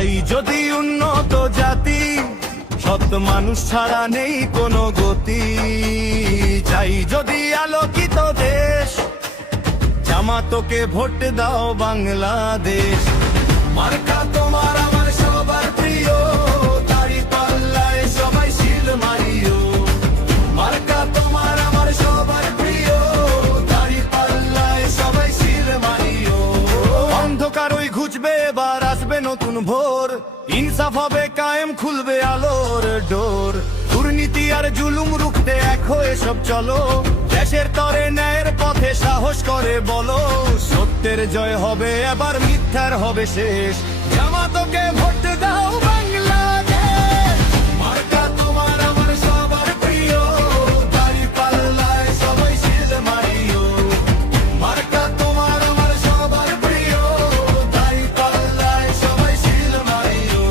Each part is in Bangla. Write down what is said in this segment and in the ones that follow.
চাই যদি উন্নত জাতি, সৎ মানুষ ছাড়া নেই কোনো গতি। চাই যদি আলোকিত দেশ, জামাতকে ভোট দাও বাংলাদেশ। মার্কা তোমার আমার সবার প্রিয়, দাঁড়িপাল্লায় সবাই শিল মারিও। মার্কা তোমার আমার সবার প্রিয়, দাঁড়িপাল্লায় সবাই শিল মারিও। অন্ধকার ওই ঘুচবে, এবার আসবে নতুন ভোর, ইনসাফ হবে কায়েম, খুলবে আলোর ডোর। দুর্নীতি আর জুলুম রুখতে এক হয়ে সব চলো, দেশের তরে ন্যায়ের পথে সাহস করে বলো। সত্যের জয় হবে এবার, মিথ্যার হবে শেষ। জামাতকে ভোট দাও বাংলাদেশ। মার্কা তোমার আমার সবার প্রিয়, দাঁড়িপাল্লায় সবাই শিল মারিও। মার্কা তোমার আমার সবার প্রিয়, দাঁড়িপাল্লায় সবাই শিল মারিও।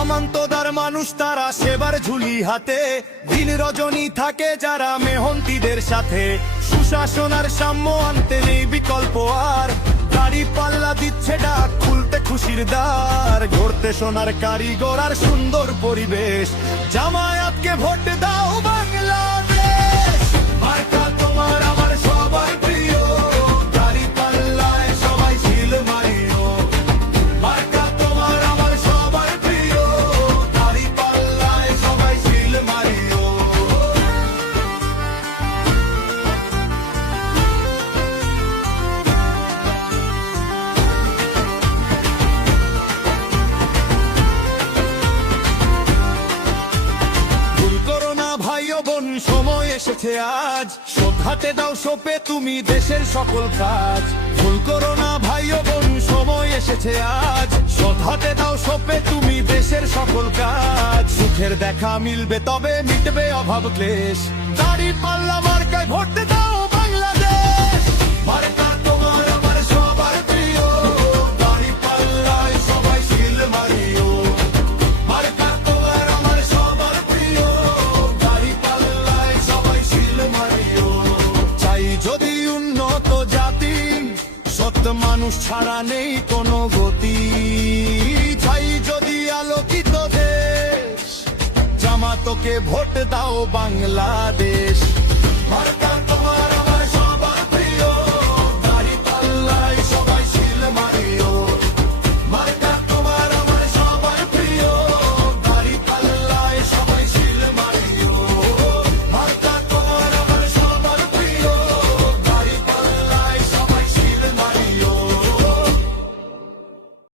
আমান্তদার মানুষ তারা সেবার ঝুলি হাতে, দিন রজনী থাকে যারা মেহন্তিদের সাথে। সুশাসন আর সাম্য আনতে নেই বিকল্প আর, দাঁড়িপাল্লা দিচ্ছে ডাক, খুলতে খুশির দ্বার। গড়তে সোনার কারিগর আর সুন্দর পরিবেশ, জামায়াতকে ভোট দাও বাংলাদেশ। মার্কা তোমার আমার সবার প্রিয়, দাঁড়িপাল্লায় সবাই শিল মারিও। মার্কা তোমার আমার সবার প্রিয়, দাঁড়িপাল্লায় সবাই শিল মারিও। ভুল করো না ভাই ও বোন, সময় এসেছে আজ, শোধাতে দাও সোপে তুমি দেশের সকল কাজ। ভুল করো না ভাই ও বোন, সময় এসেছে আজ, শোধাতে দাও সোপে তুমি দেশের সকল কাজ। সুখের দেখা মিলবে তবে মিটবে অভাব ক্লেশ, দাঁড়িপাল্লা মার্কায় ভোট দাও বাংলাদেশ। মার্কা তোমার আমার সবার প্রিয়, দাঁড়িপাল্লায় সবাই শিল মারিও। মার্কা তোমার আমার সবার প্রিয়, দাঁড়িপাল্লায় সবাই শিল মারিও। চাই যদি উন্নত জাতি, সৎ মানুষ ছাড়া নেই কোনো গতি। চাই যদি আলোকিত দেশ, জামাতকে ভোট দাও বাংলাদেশ। মার্কা তোমার